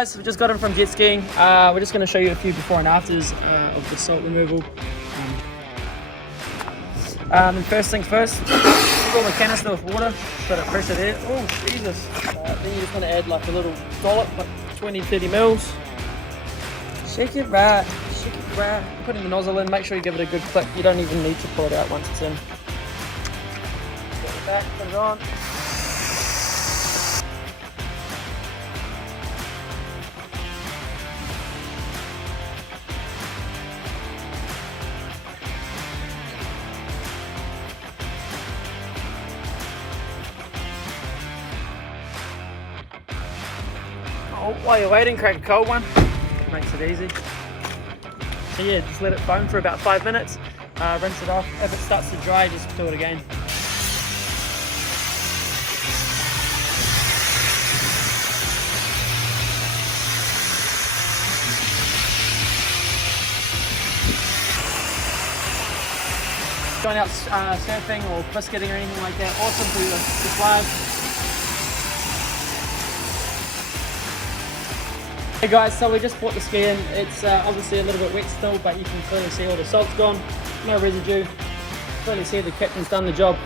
Guys, we just got in from jet skiing. We're just going to show you a few before and afters of the salt removal. And first things first, fill the canister with water, put it pressure there. Oh Jesus! Then you just want to add like a little dollop, like 20-30 mils. Shake it right, shake it right. Putting the nozzle in, make sure you give it a good click. You don't even need to pull it out once it's in. Put it back, put it on. Oh, while you're waiting, crack a cold one. Makes it easy. So yeah, just let it foam for about 5 minutes. Rinse it off. If it starts to dry, just do it again. Going out surfing or biscuiting or anything like that, awesome for the flies. Hey guys, so we just brought the ski in. It's obviously a little bit wet still, but you can clearly see all the salt's gone, no residue. Clearly see the captain's done the job.